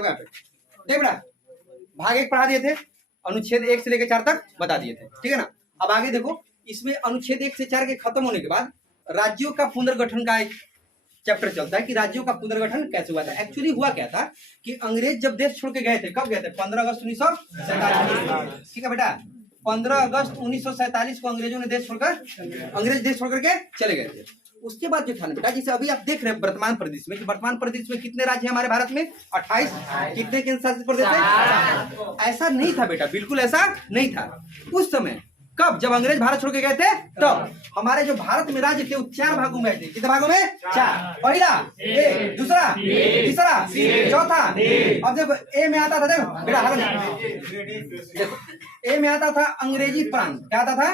देखो यहाँ पे, देख बेटा भाग 1 पढ़ा दिए थे, अनुच्छेद 1 से लेकर 4 तक बता दिए थे, ठीक है ना। अब आगे देखो, इसमें अनुच्छेद 1 से 4 के खत्म होने के बाद राज्यों का पुनर्गठन का एक चैप्टर चलता है कि राज्यों का पुनर्गठन कैसे हुआ था। एक्चुअली हुआ क्या था कि अंग्रेज जब देश छोड़ के गए थे, कब गए थे? 15 अगस्त 1947, ठीक है बेटा। 15 अगस्त 1947 को अंग्रेजों ने देश छोड़कर, अंग्रेज देश छोड़ करके चले गए थे। उसके बाद जो था ना बेटा, जैसे अभी आप देख रहे हैं वर्तमान परिदृश्य में कि वर्तमान परिदृश्य में कितने राज्य हैं हमारे भारत में? 28। कितने केंद्र शासित प्रदेश है? ऐसा नहीं था बेटा, बिल्कुल ऐसा नहीं था उस समय। कब? जब अंग्रेज भारत छोड़ के गए थे तब हमारे जो भारत में राज्य थे वो 4 भागों में थे। कितने भागों में? 4। पहला ए, दूसरा, तीसरा, चौथा। अब देखो ए में आता था, देखो बेटा देखो ए में आता था अंग्रेजी प्रांत। क्या आता था?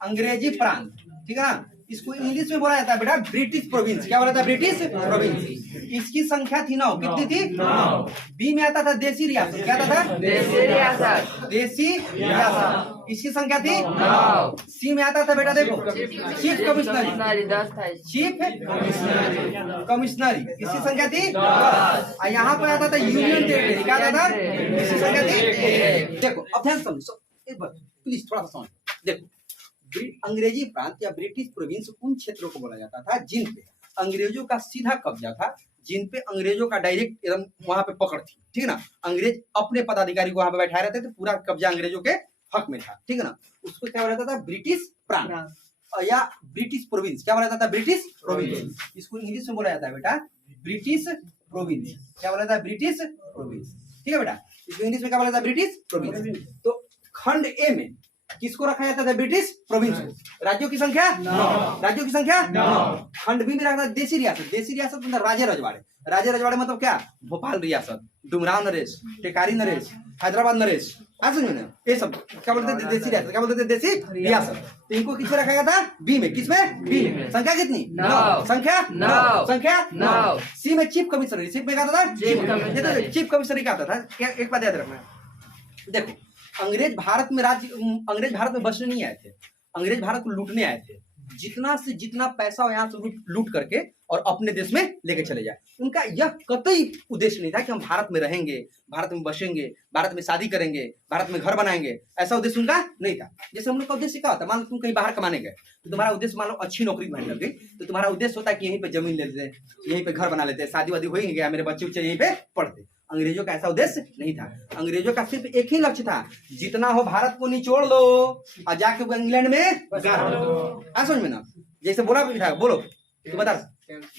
अंग्रेजी प्रांत, ठीक है ना। इसको इंग्लिश में बोला जाता है बेटा ब्रिटिश प्रोविंस। क्या बोला था? British province. इसकी संख्या थी 9। कितनी थी? 9। बी में आता था देसी रियासत। क्या आता था? देसी रियासत। देसी रियासत, इसकी संख्या थी 9। सी में आता था बेटा देखो चीफ कमिश्नरी। 10 था। चीफ कमिश्नरी, इसकी संख्या थी 10। और यहाँ पे आता था यूनियन टेरिटरी। क्या आता था? इसकी संख्या थी 1। देखो अब ध्यान समझो एक बार प्लीज, थोड़ा सा समझ। देखो अंग्रेजी प्रांत या ब्रिटिश प्रोविंस उन क्षेत्रों को बोला जाता था जिन पे अंग्रेजों का सीधा कब्जा था, जिन पे अंग्रेजों का डायरेक्ट एकदम वहां पे पकड़ थी, ठीक है ना। अंग्रेज अपने पदाधिकारी को वहां पे बैठाए रहते थे, पूरा कब्जा अंग्रेजों के हक में था, ठीक है ना। उसको क्या बोला जाता था? ब्रिटिश प्रांत या ब्रिटिश प्रोविंस। क्या बोला जाता है? British province. इसको इंग्लिश में बोला जाता है बेटा ब्रिटिश प्रोविंस। क्या बोला जाता है? ब्रिटिश प्रोविंस, ठीक है बेटा। इसको इंग्लिश में क्या बोला जाता है? British province. तो खंड ए में किसको रखा जाता था? British province. राज्यों की संख्या 9। राज्यों की संख्या 9। खंड बी में रखा था देसी रियासत। देसी रियासत मतलब राजे रजवाड़े। राजे रजवाड़े मतलब क्या? भोपाल रियासत, डुमराव नरेश, टेकारी नरेश, हैदराबाद नरेश, ये सब क्या बोलते थे? देसी रियासत। क्या बोलते थे? देसी रियासत। तो इनको किसमें रखा गया था? बी में। किसमें? बी में। संख्या कितनी? 9। संख्या 9। संख्या 9। सी में चीफ कमिश्नरी। चीफ में क्या आता था? चीफ कमिश्नरी क्या आता था? एक बात याद रखना, देखो अंग्रेज भारत में बसने नहीं आए थे, अंग्रेज भारत को लूटने आए थे। जितना से जितना पैसा यहाँ से लूट करके और अपने देश में लेके चले जाए। उनका यह कतई उद्देश्य नहीं था कि हम भारत में रहेंगे, भारत में बसेंगे, भारत में शादी करेंगे, भारत में घर बनाएंगे। ऐसा उद्देश्य उनका नहीं था। जैसे हम लोग का उद्देश्य क्या होता है? मान लो तुम कहीं बाहर कमाने गए तो तुम्हारा उद्देश्य, मान लो अच्छी नौकरी मिल गई तो तुम्हारा उद्देश्य होता है कि यहीं पे जमीन ले लेते, यहीं पे घर बना लेते, शादी वादी हो ही गया, मेरे बच्चे उच्चे यहीं पे पढ़ते। अंग्रेजों का ऐसा उद्देश्य नहीं था। अंग्रेजों का सिर्फ एक ही लक्ष्य था, जितना हो भारत को निचोड़ लो और जाके वो इंग्लैंड में गाड़ दो। समझ में ना? जैसे बोला था, बोलो तो बता।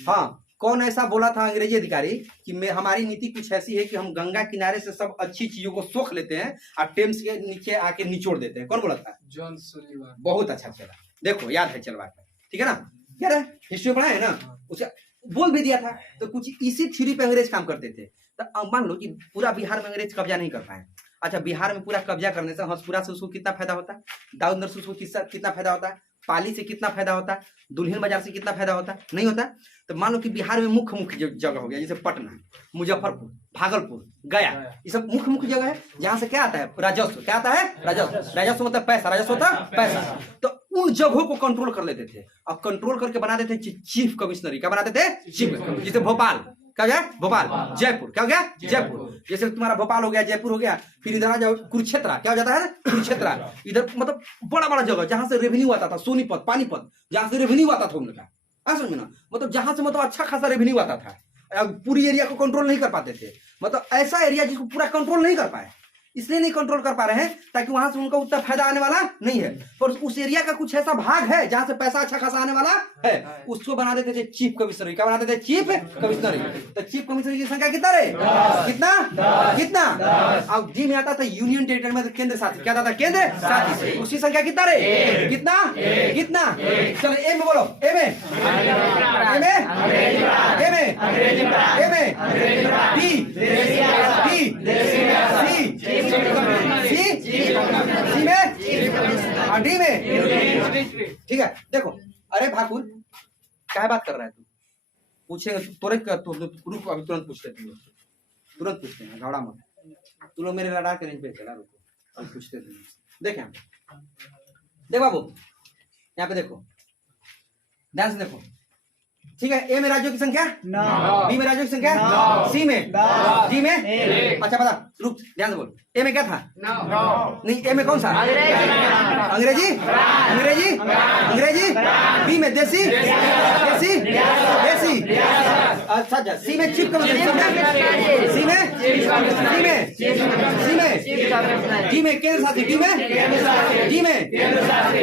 हाँ, कौन ऐसा बोला था अंग्रेजी अधिकारी कि हमारी नीति कुछ ऐसी है कि हम गंगा किनारे से सब अच्छी चीजों को सोख लेते हैं और टेम्स के नीचे आके निचोड़ देते हैं? कौन बोला था? John Sullivan. बहुत अच्छा चला, देखो याद है, चल बात, ठीक है ना। क्या है, हिस्ट्री पढ़ा है ना, उसे बोल भी दिया था। तो कुछ इसी थ्योरी पे अंग्रेज काम करते थे। तो मान लो कि पूरा बिहार में अंग्रेज कब्जा नहीं कर पाए। अच्छा, बिहार में पूरा कब्जा करने से हंसपुरा से उसको कितना फायदा होता है? दाऊद नगर से उसको कितना फायदा होता है? पाली से कितना फायदा होता है? दुल्हिन बाजार से कितना फायदा होता है? नहीं होता। तो मान लो कि बिहार में मुख्य जगह हो गया, जैसे पटना, मुजफ्फरपुर, भागलपुर, गया, ये सब मुख्य जगह है जहां से क्या आता है? राजस्व। क्या आता है? राजस्व। राजस्व मतलब पैसा, राजस्व होता है पैसा। तो उन जगहों को कंट्रोल कर लेते थे और कंट्रोल करके बना देते थे चीफ कमिश्नरी। क्या बनाते थे? चीफ। जैसे भोपाल, क्या हो गया? भोपाल। जयपुर, क्या हो गया? जयपुर। जैसे तुम्हारा भोपाल हो गया, जयपुर हो गया, फिर इधर आ जाओ कुरुक्षेत्र। क्या हो जाता है? कुरुक्षेत्र। इधर मतलब बड़ा बड़ा जगह जहां से रेवेन्यू आता था, सोनीपत, पानीपत, जहां से रेवेन्यू आता था उनका। समझ में ना? मतलब जहां से मतलब अच्छा खासा रेवेन्यू आता था। पूरी एरिया को कंट्रोल नहीं कर पाते थे। मतलब ऐसा एरिया जिसको पूरा कंट्रोल नहीं कर पाए, इसलिए नहीं कंट्रोल कर पा रहे हैं ताकि वहां से उनका उतना फायदा आने वाला नहीं है। पर उस एरिया का कुछ ऐसा भाग है जहां से पैसा अच्छा खासा आने वाला है, उसको बना देते थे चीफ कमिश्नरी। क्या बनाते थे? चीफ कमिश्नरी। तो चीफ कमिश्नरी की संख्या कितना रहे? कितना? कितना? अब डी में आता था यूनियन टेरिटरी में केंद्र शासित। क्या था? केंद्र शासित। उसकी संख्या कितना रहे? कितना? कितना? चलो ए में बोलो। ए में, ए में, ए में, ए में, डी, डी, सी, सी में, डी में, ठीक है। देखो, अरे भाकुर क्या बात कर रहा है तू? पूछेंगे तुरंत, रुक अभी तुरंत पूछते हैं, तुरंत पूछते हैं, घबरा मत। तू लोग मेरे रडार के रेंज पे चला, रुको अब पूछते हैं। देखें, देख बाबू यहाँ पे देखो, ध्यान से देखो, ठीक है। ए में राज्यों की संख्या 9, बी में राज्यों की संख्या 9, सी में 10, डी में 1, अच्छा बता, रुक ध्यान से बोल। ए में क्या था? 9 नहीं, ए में कौन सा? अंग्रेजी अंग्रेजी अंग्रेजी। बी में देसी देसी देसी। अच्छा अच्छा, सी में चिप का मतलब सी में डी में डी में केंद्र शासित, डी में डी में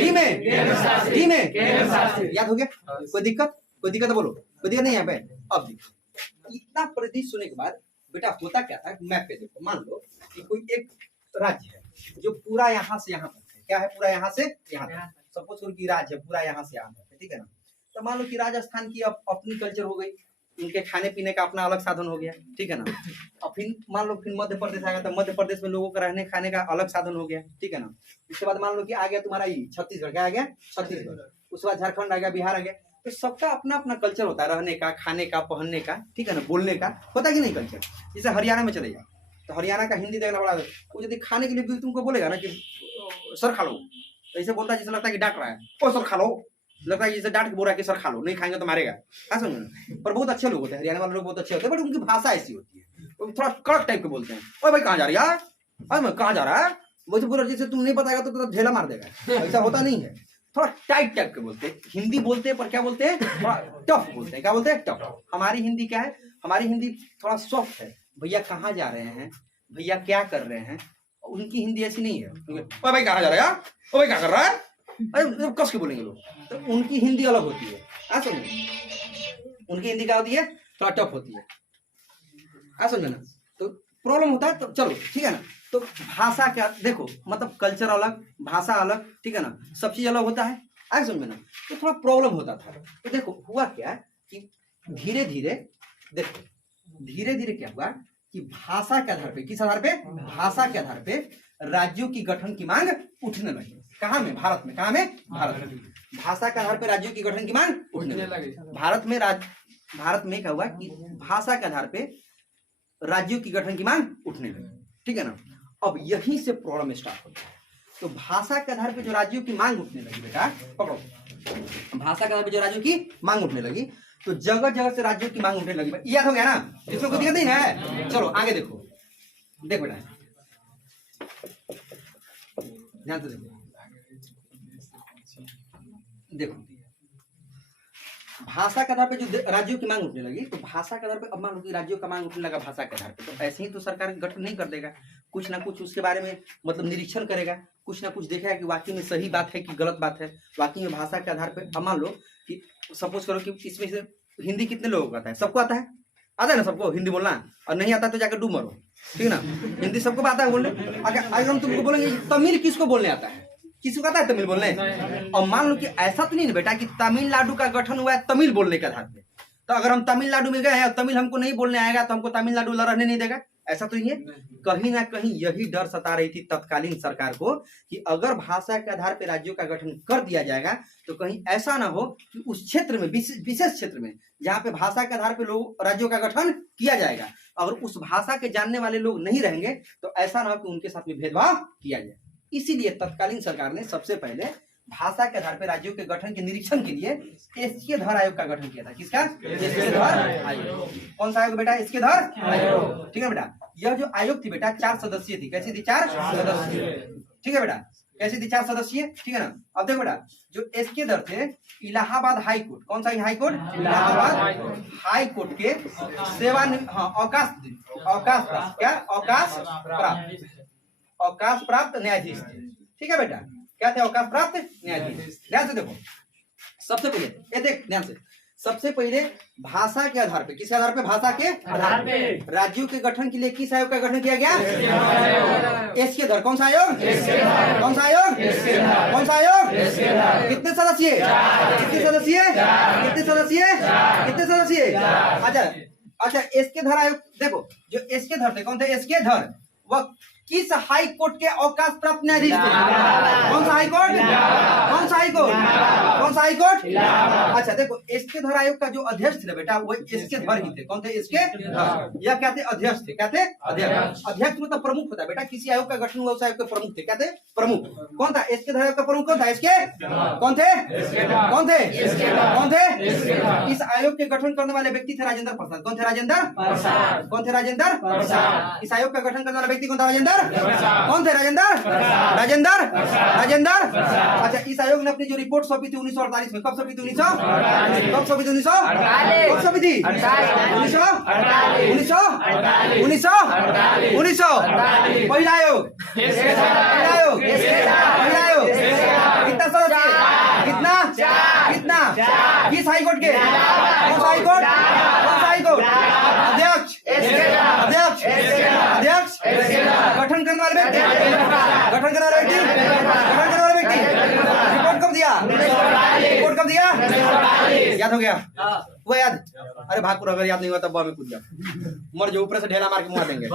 डी में डी में याद हो गया? कोई दिक्कत बोलो, कोई दिक्कत नहीं है। अब देखो, इतना परिधि सुनने के बाद बेटा होता क्या था, मैप पे देखो, मान लो कि कोई एक राज्य है जो पूरा यहाँ से यहाँ तक है। क्या है? पूरा यहाँ से यहाँ तक। सपोज करो कि राज्य है पूरा यहाँ से यहाँ तक है, ठीक है ना। तो मान लो कि राजस्थान की अपनी कल्चर हो गई, उनके खाने पीने का अपना अलग साधन हो गया, ठीक है ना। और फिर मान लो फिर मध्य प्रदेश आ गया, तो मध्य प्रदेश में लोगों का रहने खाने का अलग साधन हो गया, ठीक है ना। उसके बाद मान लो कि आ गया तुम्हारा ये छत्तीसगढ़, क्या आ गया? छत्तीसगढ़। उसके बाद झारखंड आ गया, बिहार आ गया। तो सबका अपना अपना कल्चर होता है, रहने का, खाने का, पहनने का, ठीक है ना, बोलने का, होता कि नहीं कल्चर। जैसे हरियाणा में चले जाओ तो हरियाणा का हिंदी देखना बड़ा, वो यदि खाने के लिए भी तुमको बोलेगा ना कि सर खा लो, तो ऐसे बोलता है जैसे लगता है कि डांट रहा है, ओ सर खा लो, लगता है जैसे डांट के बोल रहा है कि सर खा लो, नहीं खाएंगे तो मारेगा। हाँ समझो ना। पर बहुत अच्छे लोग होते हैं, हरियाणा वाले लोग बहुत अच्छे होते हैं, बट उनकी भाषा ऐसी होती है, वो थोड़ा कड़क टाइप के बोलते हैं। ओ भाई कहाँ जा रही है? अरे मैं कहाँ जा रहा है? वैसे पूरा जैसे तुम नहीं बताएगा तो तुम ढेला मार देगा, ऐसा होता नहीं है। थोड़ा टाइट टाइप के बोलते हैं, हिंदी बोलते हैं, पर क्या बोलते हैं? थोड़ा टफ बोलते हैं। क्या बोलते हैं? टफ। हमारी हिंदी क्या है? हमारी हिंदी थोड़ा सॉफ्ट है। भैया कहाँ जा रहे हैं, भैया क्या कर रहे हैं, उनकी हिंदी ऐसी नहीं है। ओ भाई कहाँ जा रहा है? ओ भाई क्या कर रहा है? अरे कस के बोलेंगे लोग, तो उनकी हिंदी अलग होती है। आ समझो, उनकी हिंदी क्या होती है? थोड़ा टफ होती है। आ समझो ना। तो प्रॉब्लम होता है, तो चलो ठीक है ना। तो भाषा क्या देखो, मतलब कल्चर अलग, भाषा अलग, ठीक है ना, सब चीज अलग होता है। आ समझो ना। तो थोड़ा प्रॉब्लम होता था। तो देखो हुआ क्या कि धीरे धीरे देखो, धीरे धीरे क्या हुआ कि भाषा के आधार पे, किस आधार पे? भाषा के आधार पे राज्यों की गठन की मांग उठने लगी। कहाँ में? भारत में। कहाँ में? भारत में। भाषा के आधार पे राज्यों की गठन की मांग उठने लगी। भारत में क्या हुआ कि भाषा के आधार पे राज्यों की गठन की मांग उठने लगी, ठीक है ना। अब यहीं से प्रॉब्लम स्टार्ट होता है। तो भाषा के आधार पे जो राज्यों की मांग उठने लगी, बेटा पकड़ो, भाषा के आधार पे जो राज्यों की मांग उठने लगी, तो जगह जगह से राज्यों की मांग उठने लगी। याद हो गया ना? इसमें कोई दिक्कत नहीं है। चलो आगे देखो, देखो बेटा ध्यान से देखो, देखो भाषा के आधार पे जो राज्यों की मांग उठने लगी, तो भाषा के आधार पे अब मान लो कि राज्यों का मांग उठने लगा भाषा के आधार पे, तो ऐसे ही तो सरकार गठन नहीं कर देगा, कुछ ना कुछ उसके बारे में मतलब निरीक्षण करेगा, कुछ ना कुछ देखेगा कि वाकई में सही बात है कि गलत बात है। वाकई में भाषा के आधार पे अब मान लो कि सपोज करो कि इसमें से हिंदी कितने लोगों को आता है? सबको आता है ना सबको हिंदी बोलना, और नहीं आता तो जाकर डूब मरो, ठीक ना। हिंदी सबको आता है बोलने। अगर हम तुमको बोलेंगे तमिल किसको बोलने आता है? किसी को आता है तमिल बोलने? और मान लो कि ऐसा तो नहीं ना बेटा कि तमिलनाडु का गठन हुआ है तमिल बोलने के आधार पे, तो अगर हम तमिलनाडु में गए हैं और तमिल हमको नहीं बोलने आएगा तो हमको तमिलनाडु रहने नहीं देगा, ऐसा तो नहीं है। कहीं ना कहीं यही डर सता रही थी तत्कालीन सरकार को कि अगर भाषा के आधार पर राज्यों का गठन कर दिया जाएगा तो कहीं ऐसा ना हो कि उस क्षेत्र में, विशेष क्षेत्र में जहाँ पे भाषा के आधार पर लोग राज्यों का गठन किया जाएगा, अगर उस भाषा के जानने वाले लोग नहीं रहेंगे तो ऐसा ना हो कि उनके साथ में भेदभाव किया जाए। इसीलिए तत्कालीन सरकार ने सबसे पहले भाषा के आधार पर राज्यों के गठन के निरीक्षण के लिए एसकेधर आयोग का गठन किया था। किसका? एसकेधर आयोग। कौन सा आयोग बेटा? एसकेधर आयोग, ठीक है बेटा। यह जो आयोग थी बेटा 4 सदस्यीय थी। कैसी थी? 4 सदस्यीय, ठीक है बेटा। कैसी थी? 4 सदस्यीय, ठीक है ना। अब देखो बेटा, जो एसकेधर थे इलाहाबाद हाई कोर्ट, कौन सा high court? Allahabad high court के सेवा अवकाश प्राप्त न्यायाधीश थे, ठीक है बेटा। क्या थे? अवकाश प्राप्त न्यायाधीश। ध्यान से देखो, सबसे पहले ये देख ध्यान से, सबसे पहले भाषा के आधार पे, किस आधार पे? भाषा के आधार पे राज्यों के गठन के लिए किस आयोग का गठन किया गया? एसकेधर। कौन सा आयोग? कौन सा आयोग? कौन सा आयोग? कितने सदस्य? कितने सदस्य? कितने सदस्य? कितने सदस्य? अच्छा, एसकेधर आयोग देखो, जो एसकेधर थे, कौन थे? एसकेधर वह किस हाई कोर्ट के अवकाश प्राप्त न्यायाधीश थे? कौन सा हाई कोर्ट? कौन सा हाई कोर्ट? कौन सा हाई कोर्ट? अच्छा देखो, एसके धर आयोग का जो अध्यक्ष थे बेटा, वो एसके धर ही थे। कौन थे? एसके धर। या क्या थे? अध्यक्ष थे। क्या थे? अध्यक्ष। अध्यक्ष मतलब प्रमुख होता है बेटा, किसी आयोग का गठन हुआ उस आयोग के प्रमुख थे। क्या थे? प्रमुख। कौन था एसके धर आयोग का प्रमुख? कौन था? एसके कौन थे? कौन थे? कौन थे? इस आयोग के गठन करने वाले व्यक्ति थे राजेंद्र प्रसाद। कौन थे? राजेंद्र प्रसाद। कौन थे? राजेंद्र प्रसाद। इस आयोग का गठन करने वाला व्यक्ति कौन था? राजेंद्र। कौन थे? राजेंद्र। राजेंद्र। राजेंद्र। अच्छा, इस आयोग ने अपनी जो रिपोर्ट सौंपी थी 1948 में, कब सौंपी थी? 1900 कब सौंपी थी? 1900 कब सौंपी थी? 1900 पहिला आयोग। पहिला आयोग। पहिला आयोग। कितना सदस्य? कितना? कितना? किस हाई कोर्ट के? कौन सा हाई कोर्ट? कौन सा हाई कोर्ट? अध्यक्ष। अध्यक्ष। अध्यक्ष। गठन करने वाले व्यक्ति। गठन करने वाले व्यक्ति। गठन करने वाले व्यक्ति। रिपोर्ट कब दिया? रिपोर्ट कब दिया? याद हो गया? वो याद? अरे भागपुर, अगर याद नहीं हुआ तब में कूद जा, मर जो, ऊपर से ढेला मार के मुआ देंगे।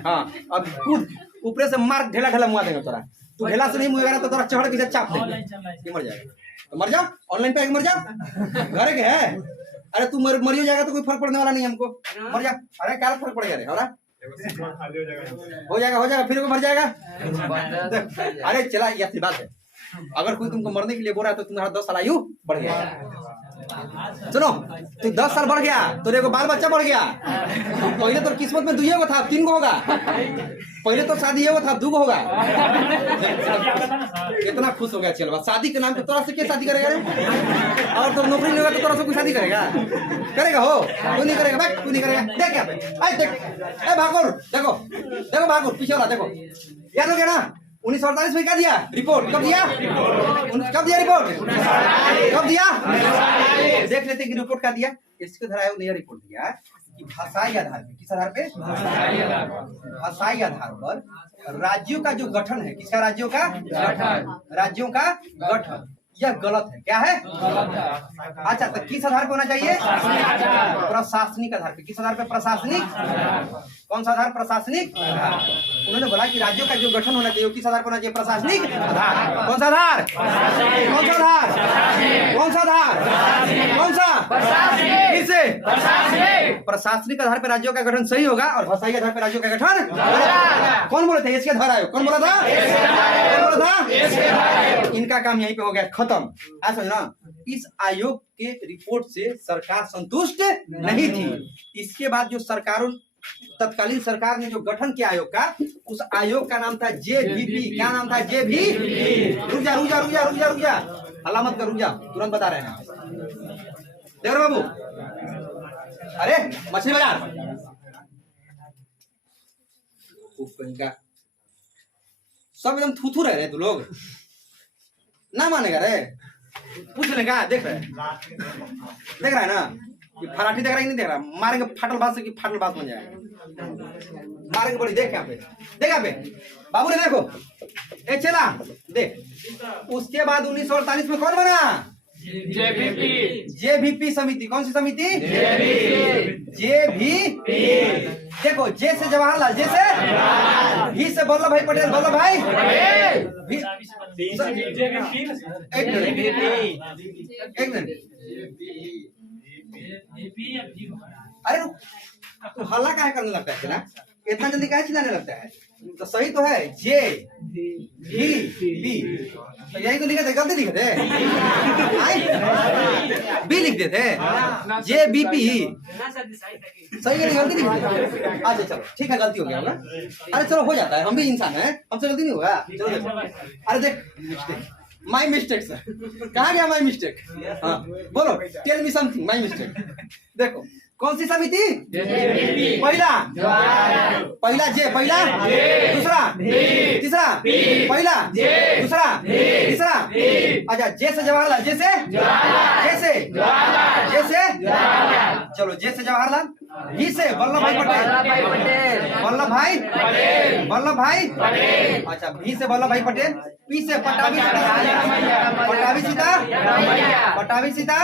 हाँ, अब कूद, ऊपर से मार, ढेला ढेला मुआ देंगे तोरा। तू ढेला से नहीं मुएगा ना तो तोरा चढ़ के चाप देंगे, ये मर जाएगा। तो मर जाओ, ऑनलाइन पे मर जाओ, घर के है। अरे तू मरियो जाएगा तो कोई फर्क पड़ने वाला नहीं हमको, मर जा। अरे क्या फर्क पड़ेगा रे? हमारा हो जाएगा, हो जाएगा, फिर वो मर जाएगा। अरे चला, ये बात है, अगर कोई तुमको मरने के लिए बोल रहा है तो तुम्हारा 10 साल आयु बढ़ गया। सुनो, तू 10 साल बढ़ गया, तेरे को बाल बच्चा बढ़ गया। पहले तो किस्मत में 2 था, 3 को होगा। पहले तो शादी वो था, 2 को होगा। इतना खुश हो गया। चल शादी के नाम पे तोरा से क्या शादी करेगा रे? और तो नौकरी नहीं होगा तो तोरा से कोई शादी करेगा? करेगा हो? तू नहीं करेगा भाई, तू नहीं करेगा। देख क्या भाई, देख, ए भागुर, देखो देखो भागुर, पीछे वाला देखो, याद हो गया ना? 1948 में क्या दिया? रिपोर्ट कब दिया? कब दिया रिपोर्ट? कब दिया? देख लेते कि रिपोर्ट क्या दिया। इसके धर आयोग ने रिपोर्ट दिया कि भाषाई आधार पे, किस आधार पे? भाषाई आधार पर राज्यों का जो गठन है, किसका? राज्यों का गठन। राज्यों का गठन यह गलत है। क्या है? अच्छा, तो किस आधार पे होना चाहिए? प्रशासनिक आधार पे। किस आधार पे? प्रशासनिक। कौन सा आधार? प्रशासनिक। उन्होंने बोला कि राज्यों का जो गठन होना चाहिए किस आधार पर होना चाहिए? प्रशासनिक आधार। कौन सा आधार? कौन सा आधार? कौन सा आधार? कौन सा? किससे? प्रशासनिक आधार पर राज्यों का गठन सही होगा और भाषाई आधार पर राज्यों का गठन गलत। कौन बोले थे? इसके धर आयोग। कौन बोला था? कौन बोला था? इनका काम यहीं पे हो गया, खत्म। ऐसा समझना, इस आयोग के रिपोर्ट से सरकार संतुष्ट नहीं थी। इसके बाद जो सरकारों, तत्कालीन सरकार ने जो गठन किया आयोग का, उस आयोग का नाम था जेबीपी। क्या नाम था? जेबीपी। रुक जा, रुक जा, रुक जा, रुक जा, रुक जा, हल्ला मत कर, रुक जा, तुरंत बता रहे हैं। देवर बाबू, अरे मछली बाजार का सब एकदम थूथू रह रहे तू लोग, ना मानेगा रे? पूछ लेगा। देख रहे, देख रहा है ना? फराठी देख रहा है नहीं देख रहा? मारेंगे फाटल बात से कि फाटल बात बन जाएगा, मारेंगे बड़ी। देख यहाँ पे, देख यहाँ पे बाबू ने, देखो ए चला देख। उसके बाद 1948 में कौन बना? जेबीपी। जेबीपी समिति। कौन सी समिति? जेबीपी। देखो, जे से जवाहरलाल, जे से, भी से वल्लभ भाई पटेल, वल्लभ भाई एक मिनट। अरे तू हल्ला काहे करने लगता है ना? इतना जल्दी काहे चिल्लाने लगता है? तो सही तो है, जे भी बी, तो यही तो लिखे थे, गलती लिखे थे, बी लिख देते, जे बी पी, सही है, गलती लिखे थे। अच्छा चलो ठीक है, गलती हो गया होगा। अरे चलो हो जाता है, हम भी इंसान हैं, हमसे गलती नहीं होगा। चलो देखो, अरे देख, मिस्टेक, माई मिस्टेक सर, कहाँ गया माई मिस्टेक? हाँ बोलो, tell me something, my mistake. देखो कौन सी समिति? पहला, पहला जे, पहला, दूसरा, तीसरा, पहला, दूसरा, तीसरा। अच्छा, जे से जवाहरलाल, जे से, जे से, जे से, चलो जे से जवाहरलाल, भी से वल्लभ भाई पटेल, वल्लभ भाई, वल्लभ भाई, अच्छा भी से वल्लभ भाई पटेल, पी से पटाभी सीता, पटाभी सीता, पटाभी सीता,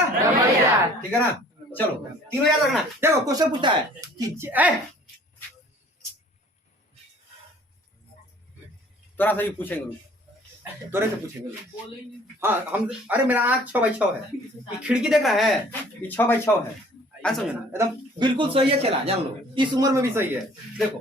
ठीक है ना? चलो तीनों याद रखना। देखो क्वेश्चन पूछता है कि तोरा से भी पूछेंगे लोग, तोरे से पूछेंगे लोग। हाँ हम, अरे मेरा आँख 6x6 है, ये खिड़की देख रहा है, ये 6x6 है, समझो ना, एकदम बिल्कुल सही है, चला जान लो, इस उम्र में भी सही है। देखो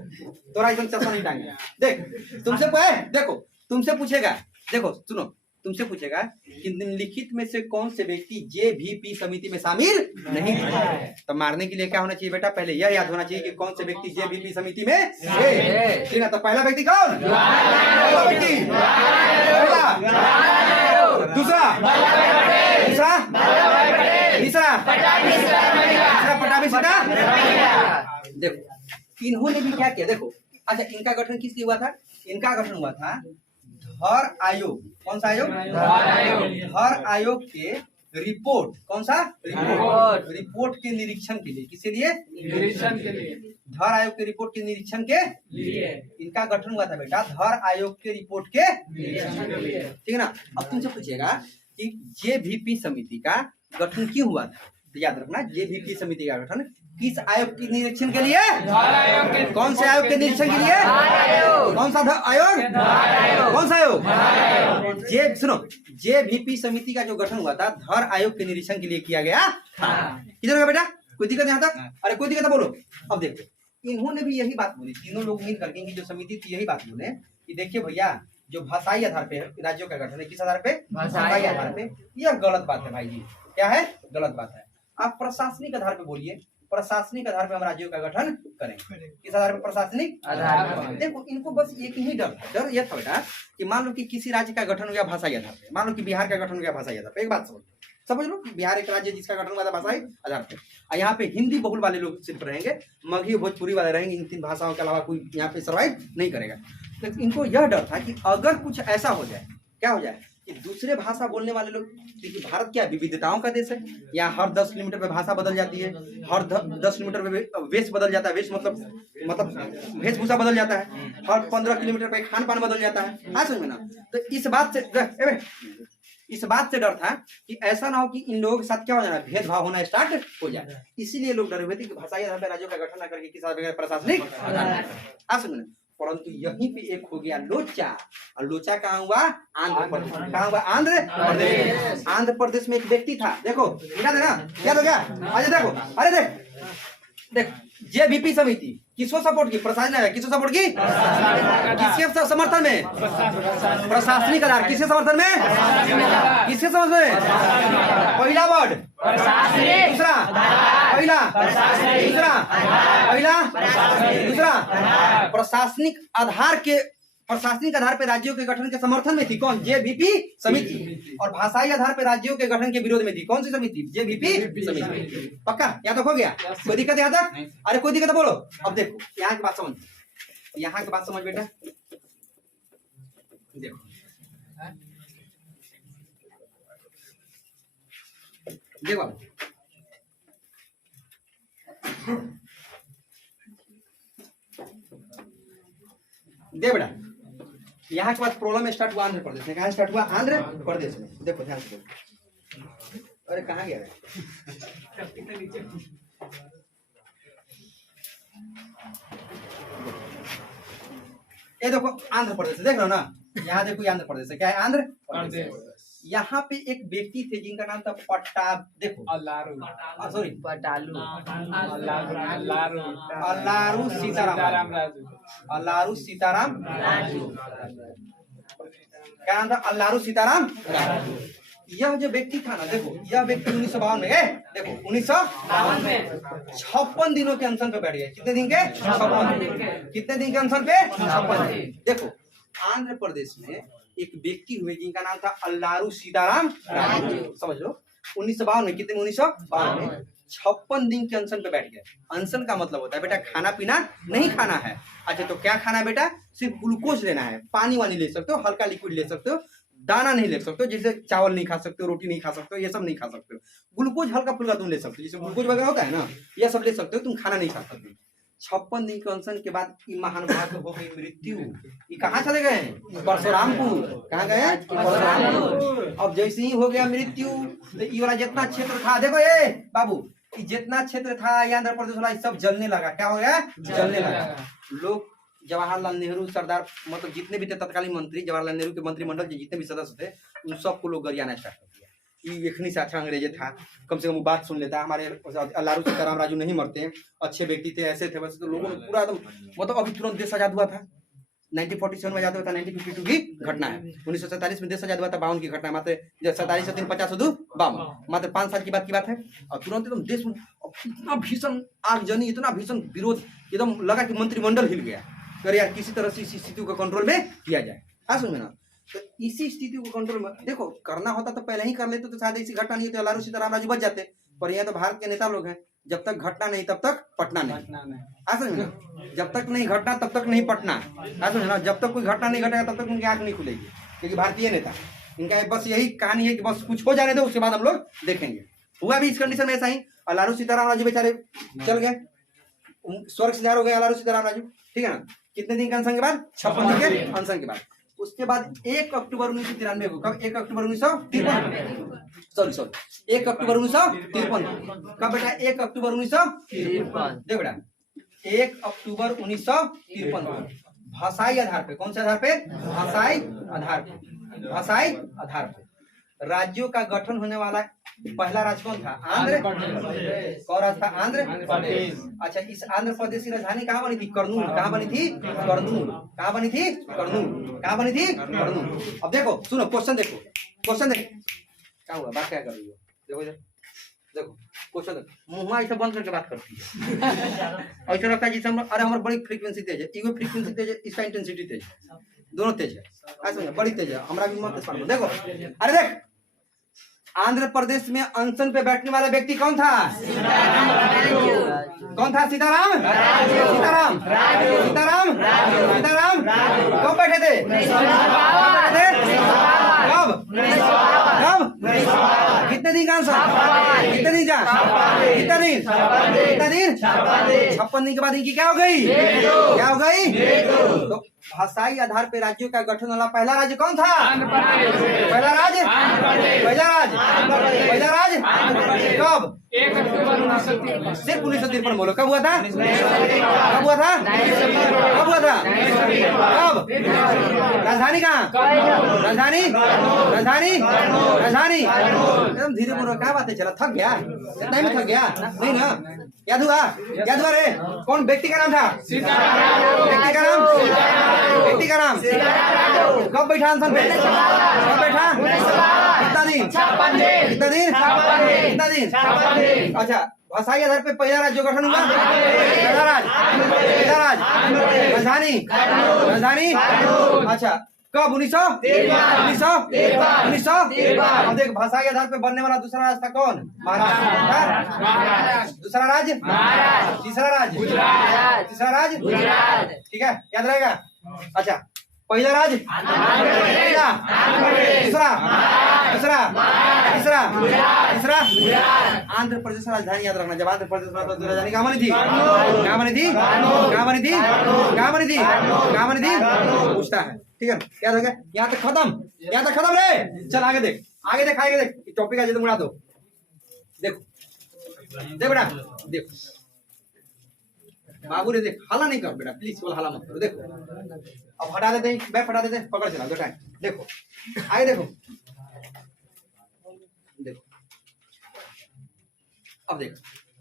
तोरा एकदम चश्मा नहीं टांगे। देख तुमसे देखो तुमसे पूछेगा, देखो सुनो, तुमसे पूछेगा कि निम्नलिखित में से कौन से व्यक्ति जेवीपी समिति में शामिल नहीं है। तो मारने के लिए क्या होना चाहिए बेटा, पहले यह याद होना चाहिए कि कौन से व्यक्ति जेवीपी समिति में है। ठीक है, तो पहला व्यक्ति कौन, पहला व्यक्ति, दूसरा, तीसरा, तीसरा पटाभी सीधा। देखो इन्होंने भी क्या किया, देखो अच्छा इनका गठन किस लिए हुआ था, इनका गठन हुआ था धर आयोग, कौन सा आयोग, धर आयोग के रिपोर्ट, कौन सा रिपोर्ट के निरीक्षण के लिए, किसके लिए, निरीक्षण के लिए, धर आयोग के रिपोर्ट के निरीक्षण के लिए इनका गठन हुआ था बेटा, धर आयोग के रिपोर्ट के निरीक्षण के लिए। ठीक है ना। अब तुमसे पूछेगा कि जेवीपी समिति का गठन क्यों हुआ था, तो याद रखना जेवीपी समिति का गठन किस आयोग के निरीक्षण के लिए, कौन से आयोग के निरीक्षण के लिए, कौन सा आयोग, कौन सा आयोग, जे सुनो, जेवीपी समिति का जो गठन हुआ था धर आयोग के निरीक्षण के लिए किया गया था। किधर बेटा, कोई दिक्कत यहाँ तक, अरे कोई दिक्कत बोलो। अब देखो इन्होंने भी यही बात बोली, तीनों लोग मिल करके इनकी जो समिति थी यही बात बोले कि देखिए भैया जो भाषाई आधार पे राज्यों का गठन है, किस आधार पे, भाषाई आधार पे, यह गलत बात है भाई जी। क्या है, गलत बात है। आप प्रशासनिक आधार पे बोलिए, प्रशासनिक आधार पे हम राज्यों का गठन करें, किस आधार पे, प्रशासनिक आधार। देखो इनको बस एक ही डर यह था बेटा कि मान लो कि किसी राज्य का गठन हो गया भाषाई आधार पे, मान लो कि बिहार का गठन हो गया भाषाई आधार पे, एक बात समझ लो बिहार एक राज्य जिसका गठन हुआ था भाषाई आधार पे, और यहाँ पे हिंदी बहुल वाले लोग सिर्फ रहेंगे, मगही भोजपुरी वाले रहेंगे, इन 3 भाषाओं के अलावा कोई यहाँ पे सर्वाइव नहीं करेगा। तो इनको यह डर था कि अगर कुछ ऐसा हो जाए, क्या हो जाए कि दूसरे भाषा बोलने वाले लोग, क्योंकि भारत क्या विविधताओं का देश है, यहाँ हर 10 किलोमीटर पे भाषा बदल जाती है, हर 10 किलोमीटर पे वेश बदल जाता है, वेश मतलब वेशभूषा बदल जाता है, हर 15 किलोमीटर पे खान पान बदल जाता है। हाँ समझ में ना। तो इस बात से डर था कि ऐसा ना हो कि इन लोगों के साथ क्या हो जाना, भेदभाव होना स्टार्ट हो जाए, इसीलिए लोग डरे हुए थे कि भाषाई आधार पर राज्यों का गठन न करके किसी प्रशासनिक आधार पर। परंतु यहीं पे एक हो गया लोचा, और लोचा कहाँ हुआ, आंध्र प्रदेश। कहाँ हुआ, आंध्र प्रदेश। आंध्र प्रदेश में एक व्यक्ति था, देखो याद है ना, याद हो गया, अच्छा देखो, अरे देख जेवीपी समिति किसको सपोर्ट की, प्रशासन, किसको सपोर्ट की, किसके समर्थन में, प्रशासनिक आधार, किसके समर्थन में, किसके समर्थन में, पहला वर्ड दूसरा, पहला दूसरा, पहला दूसरा, प्रशासनिक आधार के, प्रशासनिक आधार पर राज्यों के गठन के समर्थन में थी कौन, जेवीपी समिति, और भाषाई आधार पर राज्यों के गठन के विरोध में थी कौन सी समिति, जेवीपी समिति। पक्का, यहाँ तक हो गया, कोई दिक्कत यहाँ तक, अरे कोई दिक्कत बोलो। अब देखो यहाँ की बात समझ, यहाँ की बात समझ बेटा, देखो देखो दे बेटा, यहाँ के बाद प्रॉब्लम स्टार्ट हुआ आंध्र प्रदेश में। कहाँ स्टार्ट हुआ, आंध्र प्रदेश में। देखो ध्यान से देखो, अरे कहाँ गया है, ये देखो आंध्र प्रदेश, देख रहे हो ना, यहाँ देखो आंध्र प्रदेश है, क्या है, आंध्र प्रदेश। यहाँ पे एक व्यक्ति थे जिनका नाम था देखो सॉरी अल्लारू सीताराम, अल्लारू सीताराम, क्या नाम था, अल्लारू सीताराम। यह जो व्यक्ति था ना, देखो यह व्यक्ति 1952 में, देखो 1952 में 56 दिनों के अनशन पे बैठ गए। कितने दिन के, 56 दिन। कितने दिन के अनशन पे, 56 दिन। देखो आंध्र प्रदेश में एक व्यक्ति हुए जिनका नाम था अल्लारू सीताराम, समझ लो 1952 में, कितने में, 1952 में 56 दिन के अनशन पे बैठ गए। अनशन का मतलब होता है बेटा खाना पीना नहीं खाना है। अच्छा तो क्या खाना है बेटा, सिर्फ ग्लूकोज लेना है, पानी वानी ले सकते हो, हल्का लिक्विड ले सकते हो, दाना नहीं ले सकते हो, जैसे चावल नहीं खा सकते हो, रोटी नहीं खा सकते हो, ये सब नहीं खा सकते हो। ग्लूकोज हल्का फुल्का तुम ले सकते हो, जैसे ग्लूकोज वगैरह होता है ना, ये सब ले सकते हो, तुम खाना नहीं खा सकते। 56 दिन के अनशन के बाद महानुभाव हो गई मृत्यु। ये कहाँ चले गए, परशुरामपुर। कहाँ गए, परशुरामपुर। अब जैसे ही हो गया मृत्यु, तो ये वाला जितना क्षेत्र था, देखो ये बाबू, जितना क्षेत्र था ये आंध्र प्रदेश वाला सब जलने लगा। क्या हो गया, जलने लगा। लोग जवाहरलाल नेहरू, सरदार, मतलब जितने भी थे तत्कालीन मंत्री, जवाहरलाल नेहरू के मंत्रिमंडल के जितने भी सदस्य थे, उन सबको लोग गरियाना स्टार्ट कर दिया। ये इतनी से अच्छा अंग्रेज था, कम से कम वो बात सुन लेता। हमारे लालू सीताराम राजू नहीं मरते, अच्छे व्यक्ति थे, ऐसे थे वैसे, तो लोगों ने पूरा एकदम, मतलब अभी तुरंत देश आजाद हुआ था, 1947 में आजाद हुआ था, 1952 की घटना है, 1947 में देश आजाद हुआ था, 52 की घटना है, मात्र 47 से 350 52, मात्र 5 साल की बात है। और तुरंत एकदम देश में इतना भीषण आगजनी, इतना भीषण विरोध, एकदम लगा कि मंत्रिमंडल हिल गया। अरे यार किसी तरह से इस स्थिति को कंट्रोल में किया जाए। हाँ सुन ना, तो इसी स्थिति को कंट्रोल में देखो करना होता तो पहले ही कर लेते, तो शायद ऐसी घटना नहीं होती, लालू सीताराम राजू बच जाते। पर यहाँ तो भारत के नेता लोग हैं, जब तक घटना नहीं तब तक पटना नहीं। हाँ समझे ना, जब तक नहीं घटना तब तक नहीं पटना। हाँ समझे ना, जब तक कोई घटना नहीं घटेगा तब तक उनकी आंख नहीं खुलेगी, क्योंकि भारतीय नेता इनका बस यही कहानी है कि बस कुछ हो जाने दो, उसके बाद हम लोग देखेंगे। हुआ भी इस कंडीशन में ऐसा ही, और लालू सीताराम राजू बेचारे चल गए, स्वर्ग सिधार हो गया लालू सीताराम राजू, ठीक है ना। कितने दिन के अनशन के बाद? 56 दिन के अनशन के बाद। उसके बाद 1 अक्टूबर 1993 को, कब? 1 अक्टूबर 1953, सॉरी 1 अक्टूबर 1953, कब बेटा? 1 अक्टूबर 1953, देख बेटा 1 अक्टूबर 1953 भाषाई आधार पे, कौन से आधार पे? भाषाई आधार पे, भाषाई आधार पे राज्यों का गठन होने वाला पहला राज्य कौन था? आंध्र। कौन राज्य था? आंध्र प्रदेश। अच्छा, इस आंध्र प्रदेश की राजधानी कहाँ बनी थी? कर्नूल। कहाँ बनी थी? कर्नूल। कहाँ बनी थी? कर्नूल। कहाँ बनी थी? कर्नूल। अब देखो, सुनो क्वेश्चन, देखो क्वेश्चन, देखो क्या हुआ, बात क्या कर रही हो, देखो इधर, देखो क्वेश्चन, मुँह ऐसे बंद करके बात करती है, ऐसा लगता है जैसे हम, अरे हमारी बड़ी फ्रीक्वेंसी तेज है, ईगो फ्रीक्वेंसी तेज है, इसका इंटेंसिटी तेज है, दोनों तेज है, ऐसा बड़ी तेज है, हमारा भी मत। देखो, अरे देख, आंध्र प्रदेश में अनशन पे बैठने वाला व्यक्ति कौन था? कौन था? सीताराम। सीताराम। सीताराम। सीताराम। कब बैठे थे? कब? कब? कितने दिन का अनशन? कितने दिन का? कितना दिन? कितना दिन? 56 दिन के बाद इनकी क्या हो गई? क्या हो गई? तो भाषाई आधार पे राज्यों का गठन वाला पहला राज्य कौन था? पहला राज्य, पहला राज्य, पहला राज्य कब? 1 अक्टूबर 1953, सिर्फ 1953 बोलो। कब हुआ था? कब हुआ था? कब हुआ था? कब? राजधानी कहाँ? राजधानी, राजधानी, राजधानी, एकदम धीरे बोलो, क्या बात है, चला थक गया, इतना में थक गया नहीं ना? याद हुआ? याद हुआ रे? कौन व्यक्ति का नाम था? व्यक्ति का नाम, व्यक्ति का नाम, कब बैठा अनशन पे? कब बैठा? कितना दिन? कितना दिन? कितना दिन? अच्छा, भाषाई आधार पे पहला राज्य गठन हुआ, पहला राज्य, पहला राज्य, राजधानी, राजधानी, अच्छा कब? 1913। अब देख, भाषाई आधार पे बनने वाला दूसरा राज्य था कौन? महाराष्ट्र। दूसरा राज्य, तीसरा राज्य, तीसरा राज्य, ठीक है, याद रहेगा। अच्छा, पहला राज्य, पहला, दूसरा, दूसरा, तीसरा, तीसरा, आंध्र प्रदेश राजधानी याद रखना। जब आंध्र प्रदेश राजधानी कहाँ बनी थी? कहाँ बनी थी? कहाँ बनी थी? कहाँ बनी थी? कहाँ बनी थी? पूछता है, ठीक है, याद हो गया? यहाँ तक खत्म, यहाँ तक खत्म रे। चल आगे देख, आगे देख, आगे देख, टॉपिक आज उड़ा दो। देखो, देख बेटा, देखो बाबू रे, देख, हल्ला नहीं कर बेटा, प्लीज बोल, हल्ला मत करो। देखो, अब हटा देते हैं, बैग हटा देते हैं, पकड़ चला दो टाइम। देखो आगे देखो, देखो अब देखो,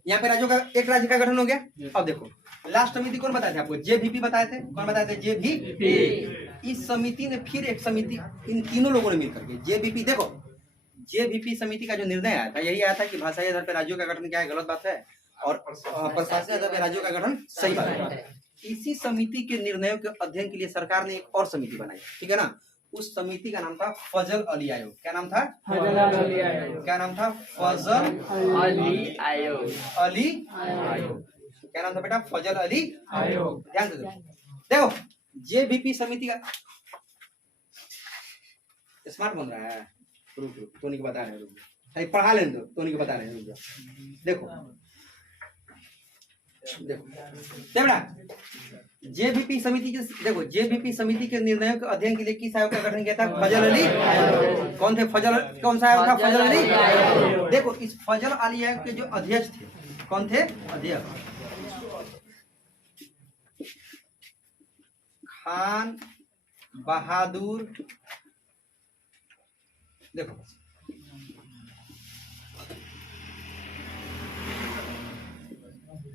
यहाँ पे राज्यों का एक राज्य का गठन हो गया। अब देखो, लास्ट समिति कौन बताए थे आपको? जेवीपी बताए थे। कौन बताए थे? जेवीपी। इस समिति ने फिर एक समिति, इन तीनों लोगों ने मिलकर के जेवीपी, देखो जेवीपी समिति का जो निर्णय आया था, यही आया था कि भाषाई आधार पर राज्यों का गठन क्या है, गलत बात है, और प्रशासनिक आधार पर राज्यों का गठन सही बात है। इसी समिति के निर्णयों के अध्ययन के लिए सरकार ने एक और समिति बनाई, ठीक है ना। उस समिति का नाम था फजल अली आयोग। क्या नाम था? फजल अली आयोग। क्या नाम था? फजल अली आयोग। अली आयोग, क्या नाम था बेटा? फजल अली आयोग। ध्यान से देखो, जेवीपी समिति का स्मार्ट बन रहा है, रुक रुक, टोनी को बता रहे हैं, पढ़ा लेने दो, टोनी को बता रहे हैं। देखो देखो बेटा, जेवीपी समिति के, देखो जेवीपी समिति के निर्णयों के अध्ययन के लिए किस आयोग का गठन किया था? फजल अली। कौन थे? फजल, कौन सा आयोग था? फजल अली। देखो, इस फजल अली आयोग के जो अध्यक्ष थे, कौन थे? अध्यक्ष खान बहादुर, देखो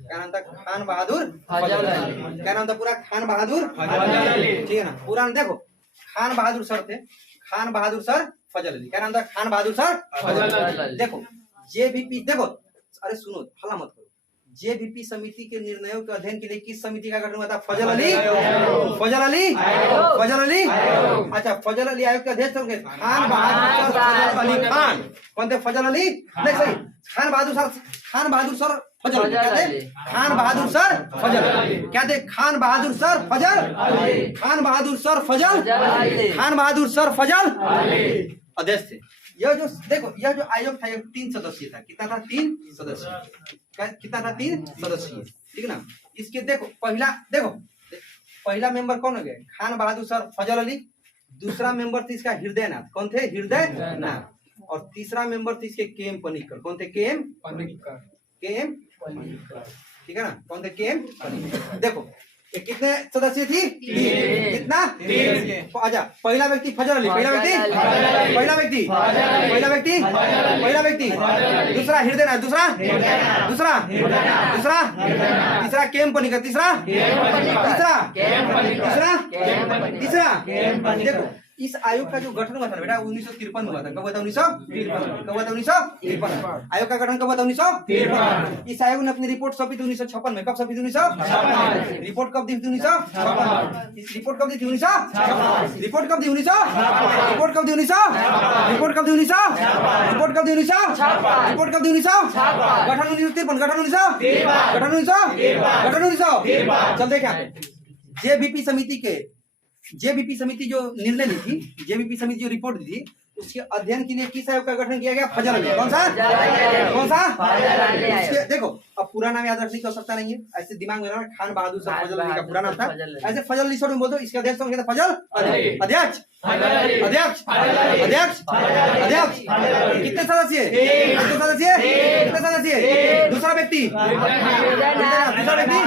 क्या नाम था? खान बहादुर फजल अली। क्या नाम था पूरा? खान बहादुर फजल अली, ठीक है ना? पूरा नाम देखो, खान बहादुर सर थे, खान बहादुर सर फजल अली। क्या नाम था? खान बहादुर सर फजल अली। देखो जेबीपी, देखो अरे सुनो, हल्ला मत करो। जेबीपी समिति के निर्णयों के अध्ययन के लिए किस समिति का गठन हुआ था? फजल अली, फजल अली, फजल अली। अच्छा, फजल अली आयोग के अध्यक्ष होंगे खान बहादुर सर फजल अली खान। कौन थे? फजल अली, नहीं सही, खान बहादुर सर, खान बहादुर सर फजल अली। क्या थे? खान बहादुर सर फजल अली। क्या थे? खान बहादुर सर फजल, खान बहादुर सर फजल, खान बहादुर सर फजल अध्यक्ष थे। यह जो देखो, यह जो आयोग था, 3 सदस्यीय था। कितना था? 3 सदस्यीय। कितना था? 3 सदस्यीय, ठीक है ना? इसके देखो पहला, देखो पहला मेंबर कौन हो गए? खान बहादुर सर फजल अली। दूसरा मेंबर थी इसका हृदय नाथ। कौन थे? हृदय नाथ। और तीसरा मेंबर थी इसके के एम पनिक्कर। कौन थे? के एम पनिक्कर, के एम पनिक्कर, ठीक है ना? कौन थे? के एम पनिक्कर। देखो ये कितने सदस्य थी? 3। कितना? 3। आजा, पहला व्यक्ति फजल अली, पहला व्यक्ति, पहला व्यक्ति, पहला व्यक्ति, पहला व्यक्ति, दूसरा हृदय नाथ, दूसरा, दूसरा, दूसरा, तीसरा के एम पनिक्कर, तीसरा, तीसरा, तीसरा, तीसरा। देखो इस आयोग का जो गठन हुआ था बेटा 1953 हुआ था। कब हुआ था? 1953। कब हुआ था? 1953। आयोग का गठन कब हुआ था? 1953। इस आयोग ने अपनी रिपोर्ट सौंपी थी 1956 में। कब सौंपी थी? 1956। रिपोर्ट कब दी थी? 1956। इस रिपोर्ट कब दी थी? 1956। रिपोर्ट कब दी? 1956। रिपोर्ट कब दी? 1956। रिपोर्ट कब दी? 1956। रिपोर्ट कब दी? 1956। रिपोर्ट कब दी? 1956। गठन 1953, गठन 1953, गठन 1953, गठन 1953। चल देखें यहाँ पे जेबीपी समिति के, जेबीपी समिति जो निर्णय ली थी, जेबीपी समिति जो रिपोर्ट दी थी, उसके अध्ययन के लिए किस आयोग का गठन किया गया? फजल अली। कौन सा? कौन सा? उसके देखो, अब पूरा नाम याद रखने की आवश्यकता नहीं है, ऐसे दिमाग में रखना। खान बहादुर सर फजल अली का पूरा नाम था। ऐसे फजल अली शॉर्ट में बोल दो। इसके अध्यक्ष होंगे फजल अली। अध्यक्ष, अध्यक्ष, अध्यक्ष, अध्यक्ष। कितने सदस्य? कितने सदस्य? कितने सदस्य? दूसरा व्यक्ति, दूसरा व्यक्ति,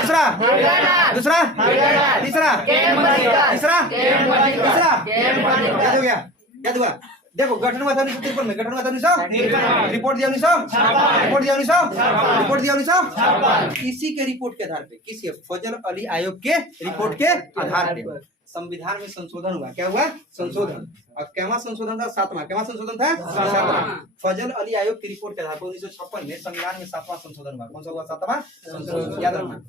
दूसरा, दूसरा, तीसरा, तीसरा, तीसरा। क्या हो गया? क्या हुआ? देखो गठन हुआ था 1953 में। गठन हुआ था 1900। रिपोर्ट दिया 1900। रिपोर्ट दिया 1900। रिपोर्ट दिया 1900। इसी के रिपोर्ट के आधार पे, किसके? फजल अली आयोग के रिपोर्ट के आधार पे संविधान में संशोधन हुआ। क्या हुआ? संशोधन। और कैवा संशोधन था? 7वां। कैवा संशोधन था? 7वां। फजल अली आयोग की रिपोर्ट के आधार पर 1956 में संविधान में 7वां संशोधन हुआ। कौन सा हुआ? 7वां संशोधन। याद रखना,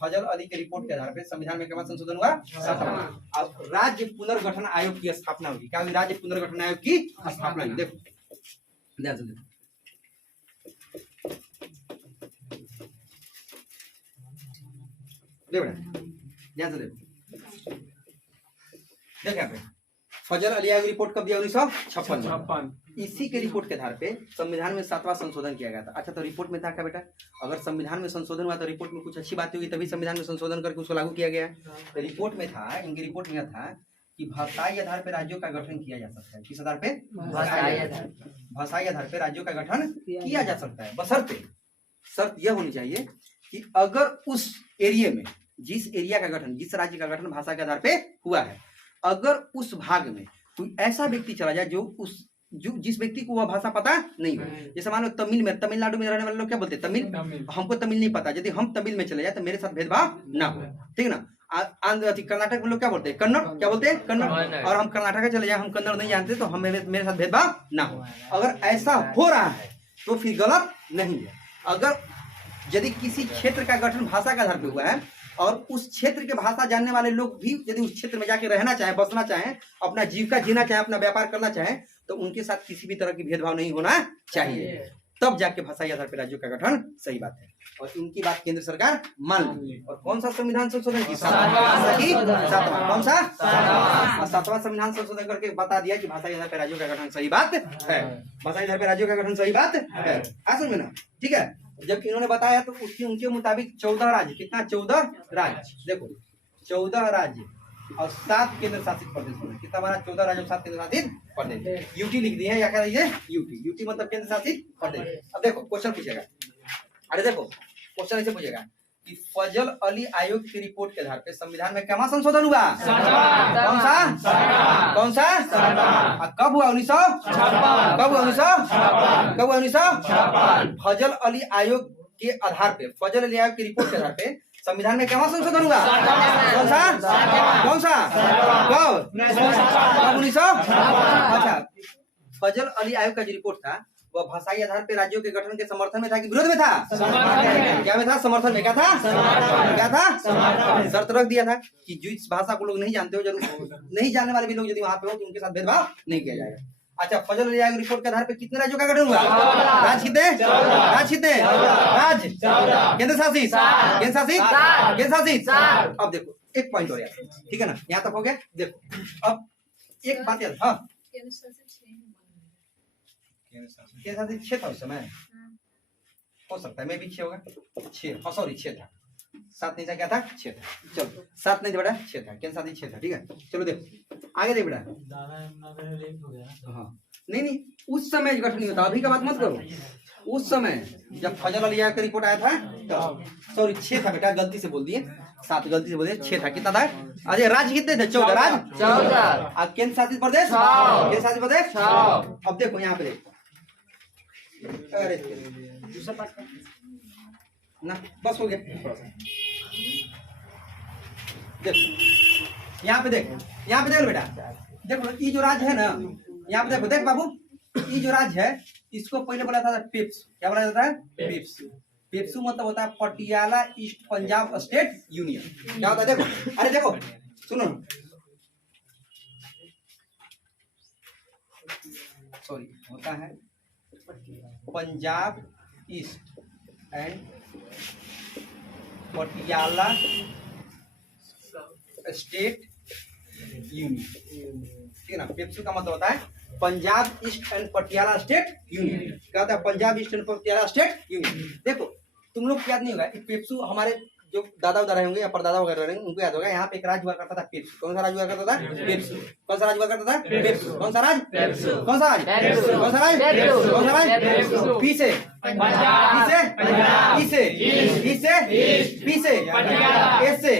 फजल अली के रिपोर्ट के आधार पर संविधान में कैवा संशोधन हुआ? 7वां। अब राज्य पुनर्गठन आयोग की स्थापना होगी। क्या हुई? राज्य पुनर्गठन आयोग की स्थापना हुई। देखो ध्यान से देखो, ध्यान से देखो, देखो यहाँ पे फजल अली आयोग रिपोर्ट कब दिया? 1956। इसी के रिपोर्ट के आधार पे संविधान में 7वां संशोधन किया गया था। अच्छा, तो रिपोर्ट में था क्या बेटा? अगर संविधान में संशोधन हुआ तो रिपोर्ट में कुछ अच्छी बात होगी, तभी संविधान में संशोधन करके उसको लागू किया गया। तो रिपोर्ट में था, इनकी रिपोर्ट में था कि भाषाई आधार पर राज्यों का गठन किया जा सकता है। किस आधार पे? भाषाई आधार पर राज्यों का गठन किया जा सकता है, बशर्ते शर्त यह होनी चाहिए कि अगर उस एरिया में, जिस एरिया का गठन, जिस राज्य का गठन भाषा के आधार पे हुआ है, अगर उस भाग में कोई ऐसा व्यक्ति चला जाए जो उस जिस व्यक्ति को वह भाषा पता नहीं हो। जैसे मान लो तमिल में, तमिलनाडु में रहने वाले लोग क्या बोलते हैं? तमिल। हमको तमिल नहीं पता, यदि हम तमिल में चले जाए तो मेरे साथ भेदभाव ना हो, ठीक है ना? कर्नाटक में लोग क्या बोलते हैं? कन्नड़। क्या बोलते हैं? कन्नड़। और हम कर्नाटक में चले जाए, हम कन्नड़ नहीं जानते, तो हम मेरे साथ भेदभाव ना हो। अगर ऐसा हो रहा है तो फिर गलत नहीं है। अगर यदि किसी क्षेत्र का गठन भाषा के आधार पर हुआ है और उस क्षेत्र के भाषा जानने वाले लोग भी यदि उस क्षेत्र में जाके रहना चाहे, बसना चाहे, अपना जीविका जीना चाहे, अपना व्यापार करना चाहे, तो उनके साथ किसी भी तरह की भेदभाव नहीं होना चाहिए। तब जाके भाषाई आधार पर राज्यों का गठन सही बात है। और इनकी बात केंद्र सरकार मान ली। और कौन सा संविधान संशोधन की? 7वां। कौन सा? 7वां संविधान संशोधन करके बता दिया कि भाषाई आधार पर राज्यों का गठन सही बात है। भाषाई आधार पर राज्यों का गठन सही बात है। समझ में ना? ठीक है। जब इन्होंने बताया तो उसके उनके मुताबिक 14 राज्य, कितना? 14 राज्य। देखो 14 राज्य और 7 केंद्र शासित प्रदेश बने। कितना बना? 14 राज्य और 7 केंद्र शासित प्रदेश। यूटी लिख दिए है, या क्या लिखिए? यूटी। यूटी मतलब केंद्र शासित प्रदेश। अब देखो क्वेश्चन पूछेगा। अरे देखो क्वेश्चन ऐसे पूछेगा कि फजल अली आयोग की रिपोर्ट के आधार पे संविधान में क्या संशोधन हुआ? कौन सा? कौन सा? कब हुआ? 1956। कब हुआ? 1956। कब हुआ? 1956। फजल अली आयोग के आधार पे, फजल अली आयोग की रिपोर्ट के आधार पे संविधान में क्या संशोधन हुआ? कौन सा? कौन सा? कब? 1900। अच्छा, फजल अली आयोग का जो रिपोर्ट था वह भाषाई आधार पे राज्यों के गठन के समर्थन में था कि विरोध में था? क्या में था? समर्थन में। क्या था? क्या था? शर्त रख दिया था कि जिस भाषा को लोग नहीं जानते हो, जरूर नहीं जानने वाले भी लोग यदि वहां पे हो तो उनके साथ भेदभाव नहीं किया जाएगा। अच्छा, फजल अली आयोग रिपोर्ट के आधार पे कितने राज्यों का गठन हुआ? राज्य कितने? राज्य कितने? राज्य केंद्र शासित, केंद्र शासित, केंद्र शासित। अब देखो एक पॉइंट और यार, ठीक है ना, यहाँ तक हो गया। देखो अब एक बात याद, हाँ केंद्र शासित 6 था उस समय, हो सकता है मैं भी 6 होगा, 6, हाँ सॉरी 6 था, 7 नहीं था, क्या था? 6 था। चलो 7 नहीं था बेटा, 6 था, केंद्र शासित 6 था, ठीक है। चलो देखो आगे देख बेटा। हाँ नहीं उस समय गठन नहीं होता, अभी का बात मत करो। उस समय जब फजल अली आयोग का रिपोर्ट आया था, सॉरी 6 था बेटा, गलती से बोल दिए, 7 गलती से बोल दिए, 6 था। कितना था? अरे राज्य कितने थे? 14 राज्य, 14। अब केंद्र शासित प्रदेश, केंद्र शासित प्रदेश। अब देखो यहाँ पे देखो, अरे दूसरा पार्ट ना, बस हो गया। देखो यहाँ पे देखो, यहाँ पे देखो बेटा, देखो ये जो राज्य है ना, यहाँ पे देखो, देख बाबू, ये जो राज्य है इसको पहले बोला था पेप्सू। क्या बोला जाता है? पेप्सू। पेप्सू मतलब होता है Patiala east Punjab state union. क्या होता है? देखो, अरे देखो सुनो, सॉरी होता है Punjab east and Patiala state union, ठीक है ना। पेप्सू का मतलब होता है Punjab east and Patiala state union. क्या होता है? Punjab east and Patiala state union. देखो तुम लोग याद नहीं होगा, पेप्सू हमारे जो दादा उदार होंगे या परदादा वगैरह रहेंगे उनको याद होगा। यहाँ पे एक राज्य हुआ करता था पेप्सू। कौन सा राज्य हुआ करता था? पेप्सू। कौन सा राज्य हुआ करता था? पेप्सू। कौन सा राज्य? पेप्सू। कौन सा राज्य? कौन सा राज्य? कौन सा राज्य? पीछे पीछे पीछे पीछे पीछे ऐसे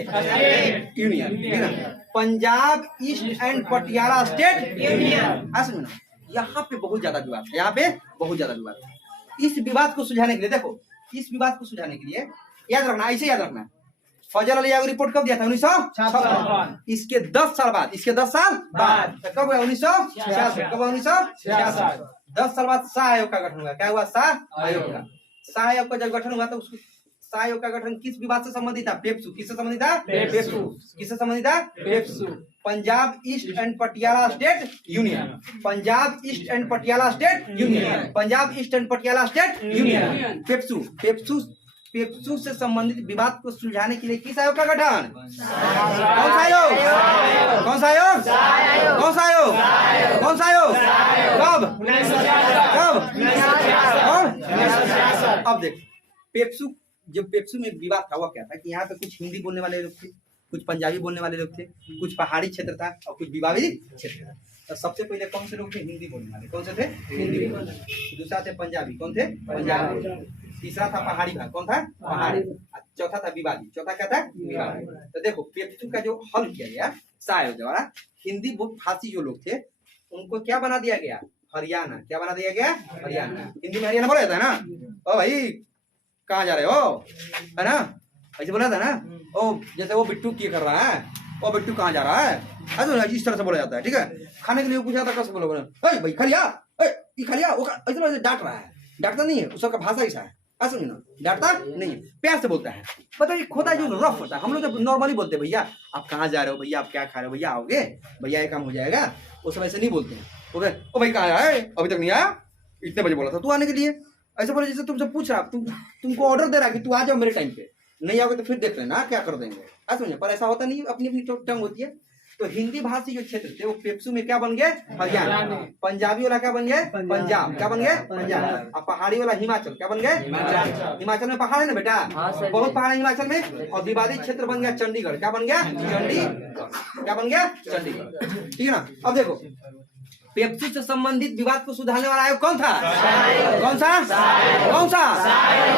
यूनियन, ठीक है ना। Punjab east and Patiala state union. सुनो ना, यहाँ पे बहुत ज्यादा विवाद है, यहाँ पे बहुत ज्यादा विवाद है। इस विवाद को सुलझाने के लिए, देखो इस विवाद को सुलझाने के लिए याद रखना, ऐसे याद रखना, फजल अली आयोग रिपोर्ट कब दिया था? 1956। इसके 10 साल बाद, इसके 10 साल बाद कब हुआ? 1966। कब? 1966। 10 साल बाद शाह आयोग का गठन हुआ। क्या हुआ? शाह आयोग का। शाह आयोग का जब गठन हुआ तो उसको, शाह आयोग का गठन किस विवाद से संबंधित था? पेप्सू। किससे संबंधित था? पेप्सू। किससे संबंधित था? PEPSU. Punjab east and Patiala state union. Punjab east and Patiala state union. Punjab east and Patiala state union. PEPSU. PEPSU PEPSU से संबंधित विवाद को सुलझाने के लिए किस आयोग का गठन? कौन सा आयोग? कौन सा आयोग? कौन सा आयोग? कौन सा आयोग? कब? कब? अब देख, पेप्सू, जब पेप्सू में विवाद था हुआ क्या था कि यहाँ पे कुछ हिंदी बोलने वाले लोग थे, कुछ पंजाबी बोलने वाले लोग थे, कुछ पहाड़ी क्षेत्र था और कुछ विवादी क्षेत्र था। तो सबसे पहले कौन से लोग थे? हिंदी बोलने वाले। कौन से थे? हिंदी बोलने वाले। दूसरा थे पंजाबी। कौन थे? पंजाबी। तीसरा था पहाड़ी भाग। कौन था? पहाड़ी। चौथा था विवादी। चौथा क्या था? विवादी। तो देखो पेप्सू का जो हल किया गया शाह आयोग द्वारा, हिंदी भाषी जो लोग थे उनको क्या बना दिया गया? हरियाणा। क्या बना दिया गया? हरियाणा। हिंदी में हरियाणा बोला जाता है ना। ओ भाई कहाँ जा रहे हो, है ना, ऐसे बोला था ना। ओ जैसे वो बिट्टू क्या कर रहा है, ओ बिट्टू कहाँ जा रहा है, इस तरह से बोला जाता है, ठीक है। खाने के लिए पूछा था, कैसे बोला? भाई खा लिया, खा लिया, वो ऐसे डांट रहा है। डांटता नहीं है, उसका भाषा ऐसा है, सुनिए ना, डांटता नहीं है, प्यार से बोलता है। मतलब एक होता है जो रफ होता है। हम लोग जब नॉर्मली बोलते हैं, भैया आप कहाँ जा रहे हो, भैया आप क्या खा रहे हो, भैया आओगे, भैया ये काम हो जाएगा, वो सब ऐसे नहीं बोलते हैं। ओ भाई कहाँ आया है, अभी तक नहीं आया, इतने बजे बोला था तू आने के लिए। ऐसे बोले जैसे तुमसे पूछ रहा, तुमको ऑर्डर दे रहा कि तू आ जाओ मेरे टाइम पे, नहीं आओगे तो फिर देख लेना क्या कर देंगे। समझे? पर ऐसा होता नहीं, अपनी अपनी टंग होती है। तो हिंदी भाषी जो क्षेत्र थे वो पेप्सू में क्या बन गए? हरियाणा। पंजाबी वाला क्या बन गए? पंजाब। क्या बन गए? पंजाब। और पहाड़ी वाला हिमाचल। क्या बन गए? हिमाचल में पहाड़ है ना बेटा, बहुत पहाड़ है हिमाचल में। और विवादित क्षेत्र बन गया चंडीगढ़। क्या बन गया? चंडीगढ़। क्या बन गया? चंडीगढ़, ठीक है ना। अब देखो पेप्सी से संबंधित विवाद को सुधारने वाला आयोग कौन था? कौन सा? कौन सा?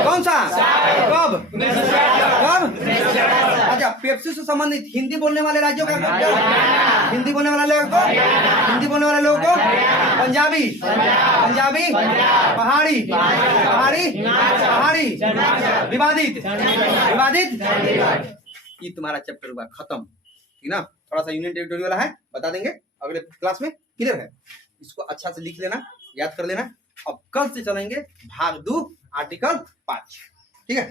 कौन सा? कब? कब? अच्छा, पेप्सी से संबंधित हिंदी बोलने वाले राज्यों का हिंदी बोलने वाले लोगों को, हिंदी बोलने वाले लोगों को पंजाबी, पंजाबी, पहाड़ी, पहाड़ी, पहाड़ी, विवादित, विवादित। ये तुम्हारा चैप्टर हुआ खत्म, ठीक ना? थोड़ा सा यूनियन टेरिटरी वाला है, बता देंगे अगले क्लास में। क्लियर है? इसको अच्छा से लिख लेना, याद कर लेना। अब कल से चलेंगे भाग 2 आर्टिकल 5, ठीक है?